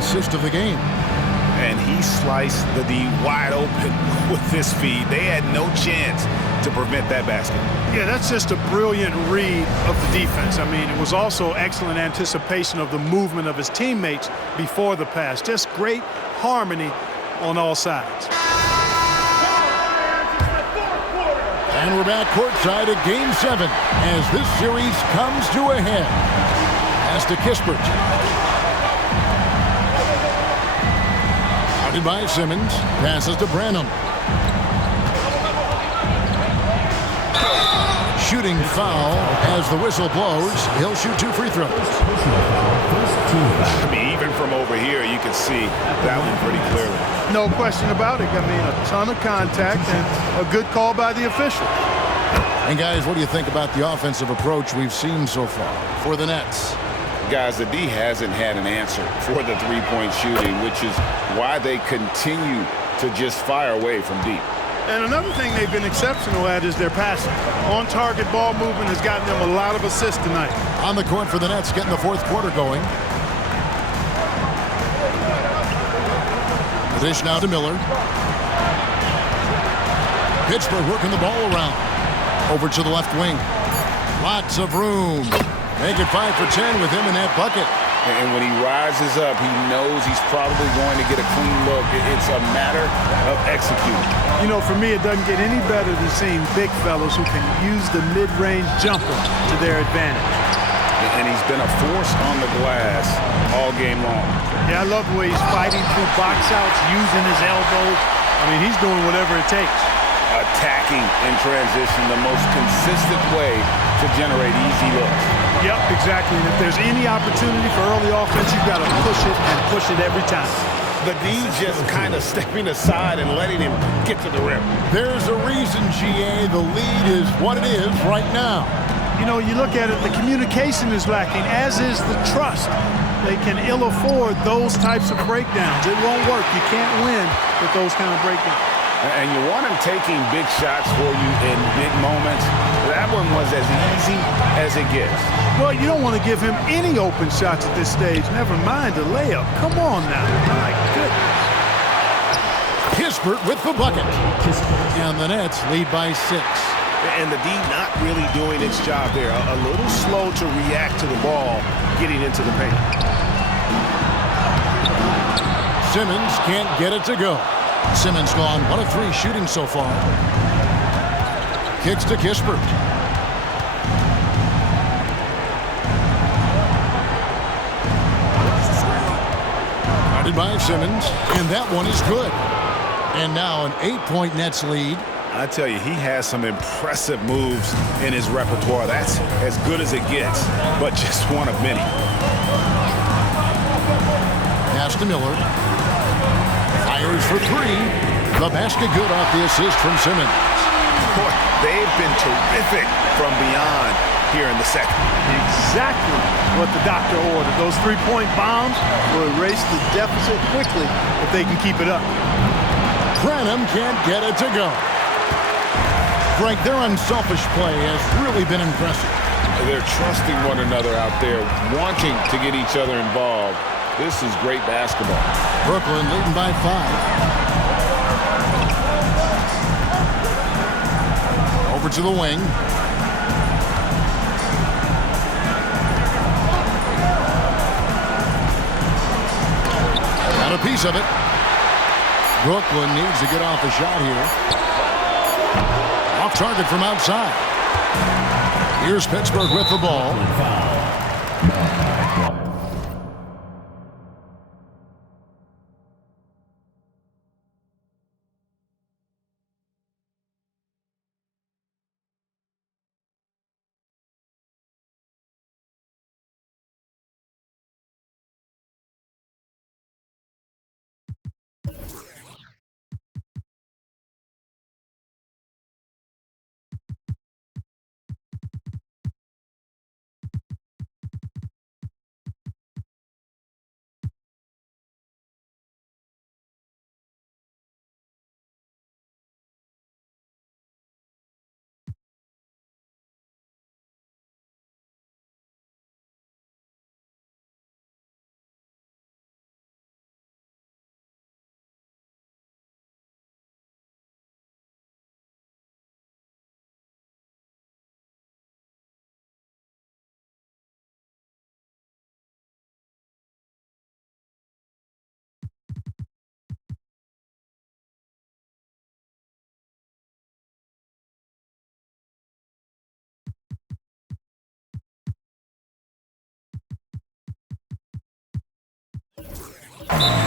assist of the game. And he sliced the D wide open with this feed. They had no chance to prevent that basket. Yeah, that's just a brilliant read of the defense. I mean, it was also excellent anticipation of the movement of his teammates before the pass. Just great harmony on all sides. And we're back courtside at Game 7 as this series comes to a head. Pass to Kispert. Guarded by Simmons. Passes to Branham. Shooting foul as the whistle blows. He'll shoot 2 free throws. I mean, even from over here, you can see that one pretty clearly. No question about it. I mean, a ton of contact and a good call by the official. And guys, what do you think about the offensive approach we've seen so far for the Nets? Guys, the D hasn't had an answer for the three-point shooting, which is why they continue to just fire away from deep. And another thing they've been exceptional at is their passing. On-target ball movement has gotten them a lot of assists tonight. On the court for the Nets, getting the fourth quarter going. Dish now to Miller. Pittsburgh working the ball around. Over to the left wing. Lots of room. Make it 5 for 10 with him in that bucket. And when he rises up, he knows he's probably going to get a clean look. It's a matter of executing. You know, for me, it doesn't get any better than seeing big fellas who can use the mid-range jumper to their advantage. And he's been a force on the glass all game long. Yeah, I love the way he's fighting through box outs, using his elbows. I mean, he's doing whatever it takes. Attacking in transition, the most consistent way to generate easy looks. Yep, exactly. And if there's any opportunity for early offense, you've got to push it and push it every time. The D just kind of stepping aside and letting him get to the rim. There's a reason, GA, the lead is what it is right now. You know, you look at it, the communication is lacking, as is the trust. They can ill afford those types of breakdowns. It won't work. You can't win with those kind of breakdowns. And you want him taking big shots for you in big moments. That one was as easy as it gets. Well, you don't want to give him any open shots at this stage. Never mind a layup. Come on now. My goodness. Kispert with the bucket. And the Nets lead by 6. And the D not really doing its job there. A little slow to react to the ball getting into the paint. Simmons can't get it to go. Simmons gone 1 of 3 shooting so far. Kicks to Kispert. Guarded by Simmons, and that one is good. And now an 8-point Nets lead. I tell you, he has some impressive moves in his repertoire. That's as good as it gets, but just one of many. Pass to Miller. Fires for 3. The basket good off the assist from Simmons. Boy, they've been terrific from beyond here in the second. Exactly what the doctor ordered. Those 3-point bombs will erase the deficit quickly if they can keep it up. Branham can't get it to go. Frank, their unselfish play has really been impressive. They're trusting one another out there, wanting to get each other involved. This is great basketball. Brooklyn leading by 5. Over to the wing. Got a piece of it. Brooklyn needs to get off a shot here. Off target from outside. Here's Pittsburgh with the ball.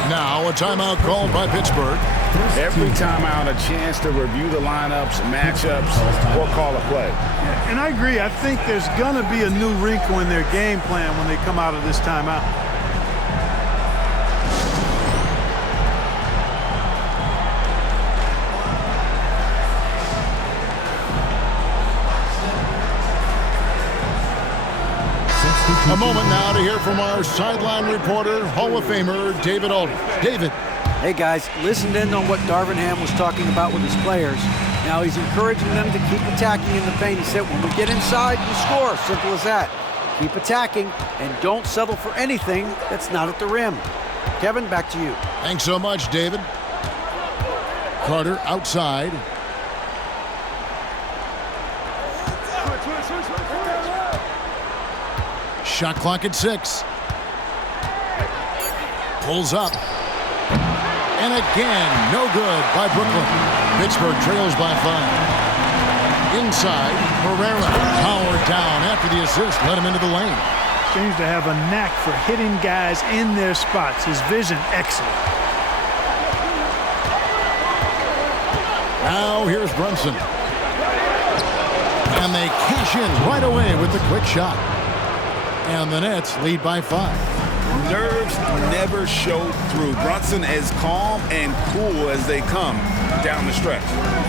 Now a timeout called by Pittsburgh. Every timeout, a chance to review the lineups, matchups, or call a play. And I agree. I think there's going to be a new wrinkle in their game plan when they come out of this timeout. A moment now to hear from our sideline reporter, Hall of Famer David Aldridge. David. Hey guys, listened in on what Darvin Ham was talking about with his players. Now he's encouraging them to keep attacking in the paint. He said, when we get inside, we score. Simple as that. Keep attacking and don't settle for anything that's not at the rim. Kevin, back to you. Thanks so much, David. Carter outside. Shot clock at 6. Pulls up. And again, no good by Brooklyn. Pittsburgh trails by 5. Inside, Herrera powered down after the assist, led him into the lane. Seems to have a knack for hitting guys in their spots. His vision, excellent. Now here's Brunson. And they cash in right away with the quick shot. And the Nets lead by 5. Nerves never show through. Brunson as calm and cool as they come down the stretch.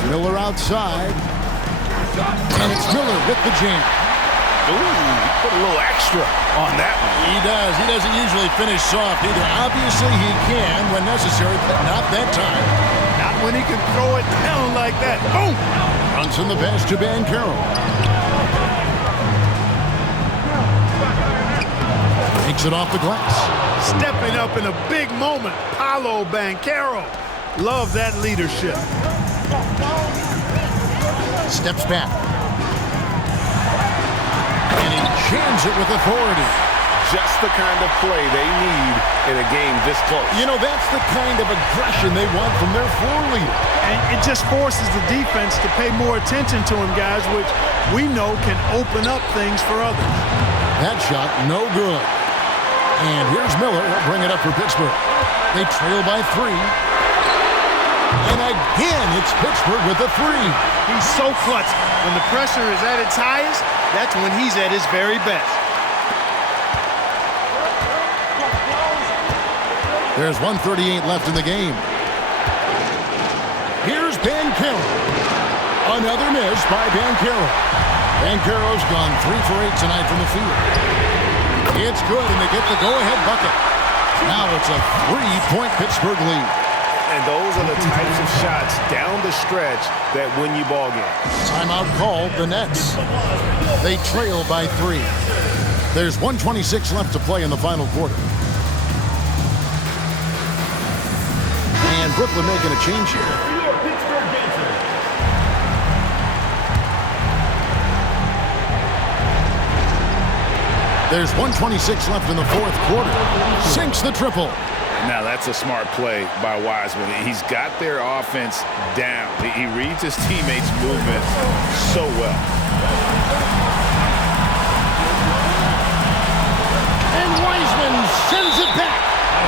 Miller outside. And it's Miller with the jam. Ooh, he put a little extra on that one. He does. He doesn't usually finish soft either. Obviously, he can when necessary, but not that time. Not when he can throw it down like that. Boom! Brunson the pass to Banchero. Takes it off the glass. Stepping up in a big moment, Paolo Banchero. Love that leadership. Steps back. And he jams it with authority. Just the kind of play they need in a game this close. You know, that's the kind of aggression they want from their floor leader. And it just forces the defense to pay more attention to him, guys, which we know can open up things for others. That shot, no good. And here's Miller. He'll bring it up for Pittsburgh. They trail by 3. And again, it's Pittsburgh with a 3. He's so clutch. When the pressure is at its highest, that's when he's at his very best. There's 1:38 left in the game. Here's Banchero. Another miss by Banchero. Banchero's gone 3 for 8 tonight from the field. It's good, and they get the go-ahead bucket. Now it's a 3-point Pittsburgh lead. And those are the types of shots down the stretch that win you ball games. Timeout called the Nets. They trail by 3. There's 1:26 left to play in the final quarter. And Brooklyn making a change here. There's 1:26 left in the fourth quarter. Sinks the triple. Now that's a smart play by Wiseman. He's got their offense down. He reads his teammates' movements so well. And Wiseman sends it back.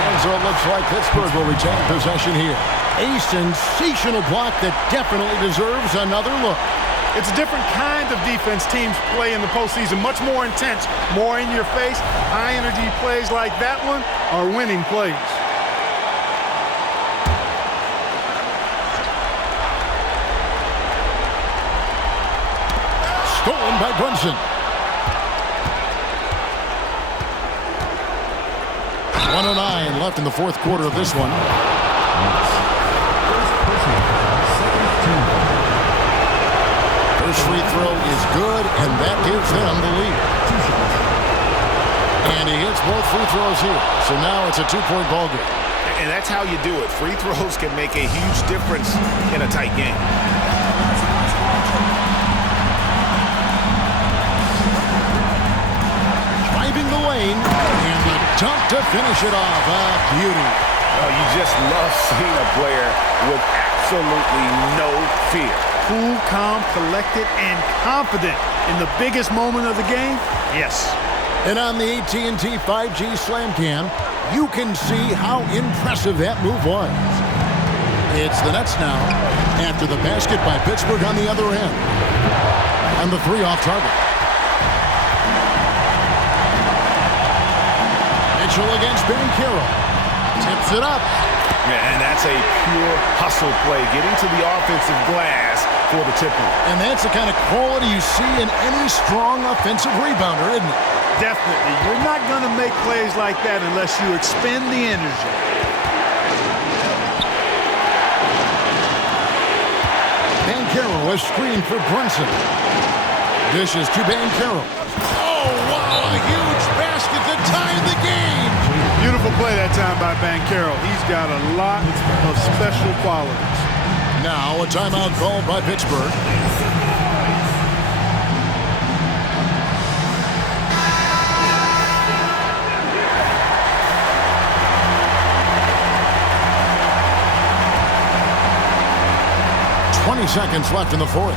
And so it looks like Pittsburgh will retain possession here. A sensational block that definitely deserves another look. It's a different kind of defense teams play in the postseason. Much more intense, more in your face. High-energy plays like that one are winning plays. Stolen by Brunson. 1:09 left in the fourth quarter of this one. First free throw is good, and that gives them the lead. And he hits both free throws here. So now it's a 2-point ball game. And that's how you do it. Free throws can make a huge difference in a tight game. Driving the lane, and the dunk to finish it off. Beauty. Oh, you just love seeing a player with absolutely no fear. Cool, calm, collected, and confident in the biggest moment of the game? Yes. And on the AT&T 5G Slam Cam, you can see how impressive that move was. It's the Nets now after the basket by Pittsburgh on the other end. And the three off target. Mitchell against Banchero. Tips it up. Yeah, and that's a pure hustle play. Getting to the offensive glass for the tip-in. And that's the kind of quality you see in any strong offensive rebounder, isn't it? Definitely. You're not going to make plays like that unless you expend the energy. Banchero was screened for Brunson. Dishes to Banchero. Oh, wow, a huge basket to tie the game. Beautiful play that time by Banchero. He's got a lot of special qualities. Now a timeout called by Pittsburgh. Seconds left in the fourth.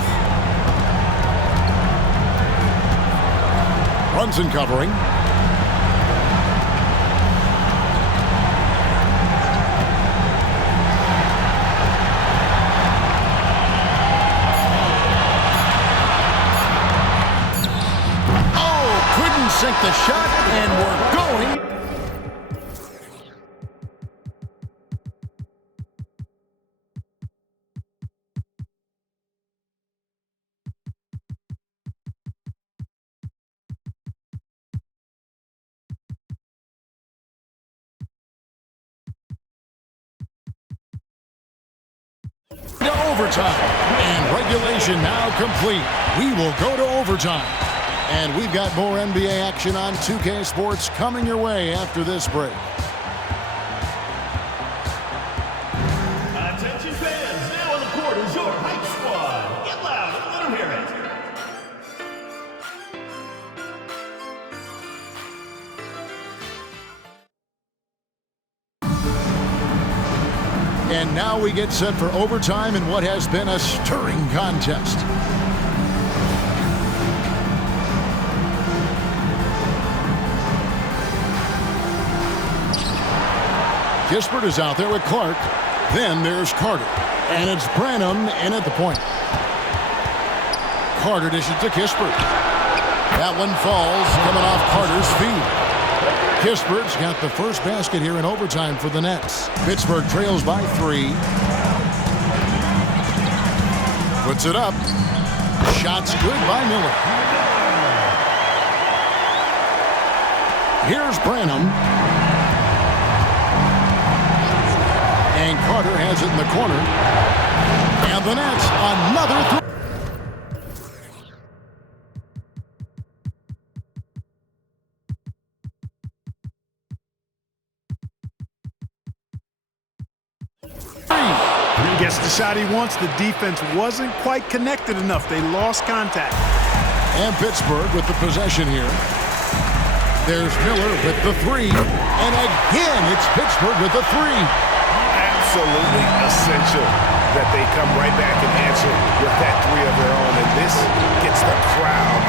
Brunson covering. Oh, couldn't sink the shot, and we're going. Overtime, and regulation now complete. We will go to overtime. And we've got more NBA action on 2K Sports coming your way after this break. Attention fans, now on the court is your hype squad. Get loud and let them hear it. And now we get set for overtime in what has been a stirring contest. Kispert is out there with Clark. Then there's Carter. And it's Branham in at the point. Carter dishes to Kispert. That one falls, coming off Carter's feet. Kispert's got the first basket here in overtime for the Nets. Pittsburgh trails by 3. Puts it up. Shot's good by Miller. Here's Branham. And Carter has it in the corner. And the Nets another 3. Gets the shot he wants. The defense wasn't quite connected enough. They lost contact. And Pittsburgh with the possession here. There's Miller with the 3. And again, it's Pittsburgh with the 3. Absolutely essential that they come right back and answer with that 3 of their own. And this gets the crowd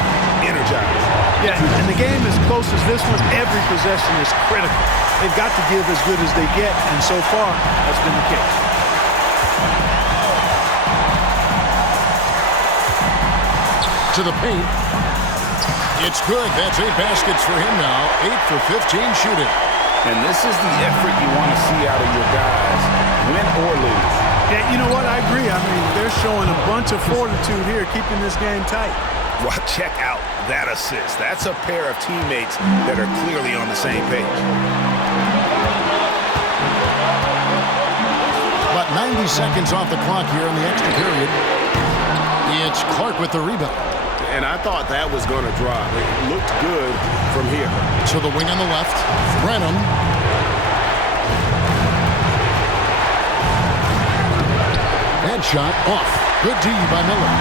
energized. Yeah, and the game as close as this one, every possession is critical. They've got to give as good as they get, and so far, that's been the case. To the paint. It's good. That's 8 baskets for him now. 8 for 15 shooting. And this is the effort you want to see out of your guys, win or lose. Yeah, you know what? I agree. I mean, they're showing a bunch of fortitude here, keeping this game tight. Well, check out that assist. That's a pair of teammates that are clearly on the same page. About 90 seconds off the clock here in the extra period. It's Clark with the rebound. And I thought that was going to drop. It looked good from here. To the wing on the left. Branham. That shot off. Good D by Miller.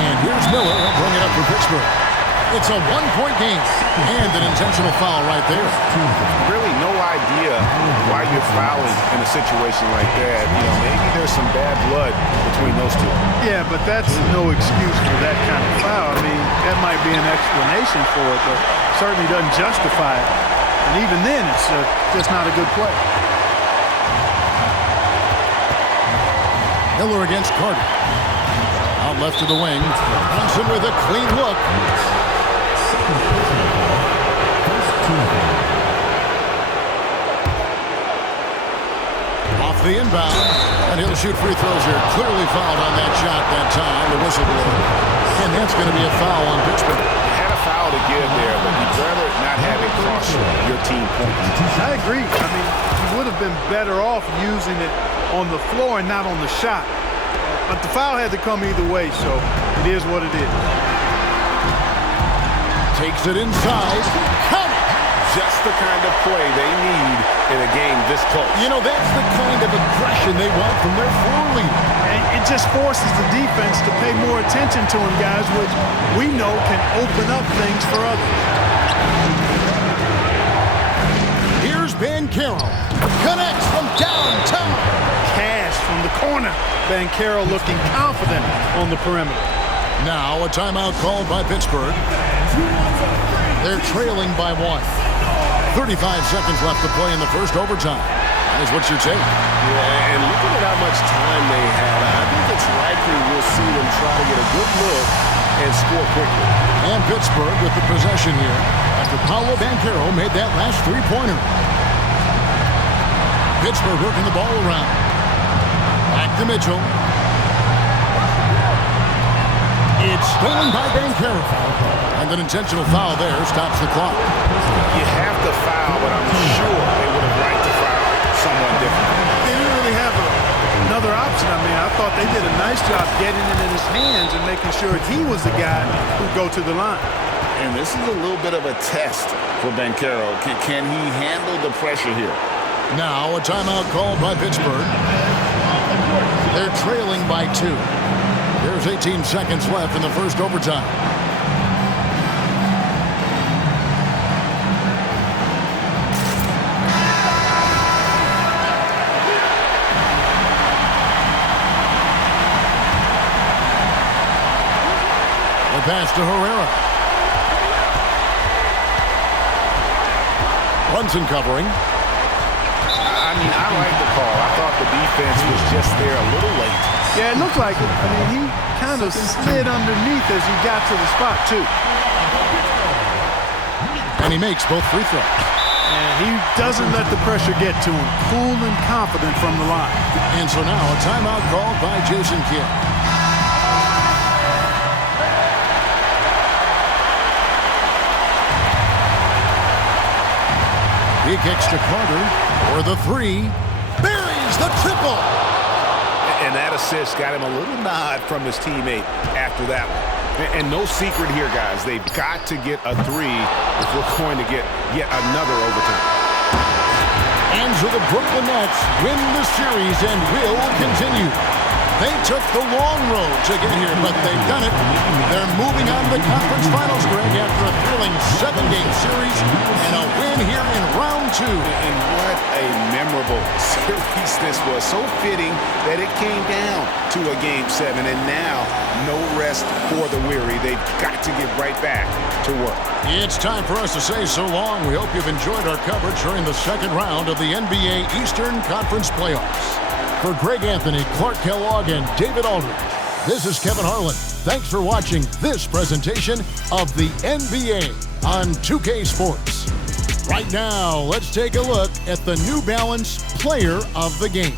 And here's Miller. He'll bring it up for Pittsburgh. It's a 1-point game. And an intentional foul right there. Really no idea why you're fouling in a situation like that, maybe there's some bad blood between those two. Yeah, but that's no excuse for that kind of foul. I mean, that might be an explanation for it, but certainly doesn't justify it. And even then, it's just not a good play. Miller against Carter. Out left to the wing. Johnson with a clean look. Off the inbound. And he'll shoot free throws here. Clearly fouled on that shot that time. The whistle blower. And that's going to be a foul on Pittsburgh. You had a foul to give there, but you'd rather not have it cost your team points. I agree. I mean, you would have been better off using it on the floor and not on the shot. But the foul had to come either way, so it is what it is. Takes it inside. Count it! Just the kind of play they need in a game this close. That's the kind of aggression they want from their floor leader. And it just forces the defense to pay more attention to him, guys, which we know can open up things for others. Here's Banchero. Connects from downtown. Cash from the corner. Banchero looking confident on the perimeter. Now a timeout called by Pittsburgh. They're trailing by 1. 35 seconds left to play in the first overtime. That is what you take. Yeah, and looking at how much time they had, I think it's likely we'll see them try to get a good look and score quickly. And Pittsburgh with the possession here after Paolo Banchero made that last three-pointer. Pittsburgh working the ball around. Back to Mitchell. It's stolen by Banchero. And an intentional foul there stops the clock. You have to foul, but I'm sure they would have liked to foul someone different. They didn't really have another option. I mean, I thought they did a nice job getting it in his hands and making sure he was the guy who'd go to the line. And this is a little bit of a test for Banchero. Can he handle the pressure here? Now a timeout called by Pittsburgh. They're trailing by 2. There's 18 seconds left in the first overtime. The pass to Herrera. Brunson covering. I mean, I like the call. I thought the defense was just there a little late. Yeah, it looked like it. I mean, he kind of slid underneath as he got to the spot, too. And he makes both free throws. And he doesn't let the pressure get to him. Cool and confident from the line. And so now a timeout called by Jason Kidd. He kicks to Carter for the 3. Buries the triple. And that assist got him a little nod from his teammate after that one. And no secret here, guys. They've got to get a 3 if we're going to get yet another overtime. And so the Brooklyn Nets win the series and will continue. They took the long road to get here, but they've done it. They're moving on to the conference finals, Greg, after a thrilling 7-game series and a win here in round 2. And what a memorable series this was. So fitting that it came down to a Game 7, and now no rest for the weary. They've got to get right back to work. It's time for us to say so long. We hope you've enjoyed our coverage during the second round of the NBA Eastern Conference Playoffs. For Greg Anthony, Clark Kellogg, and David Aldridge, this is Kevin Harlan. Thanks for watching this presentation of the NBA on 2K Sports. Right now, let's take a look at the New Balance Player of the Game.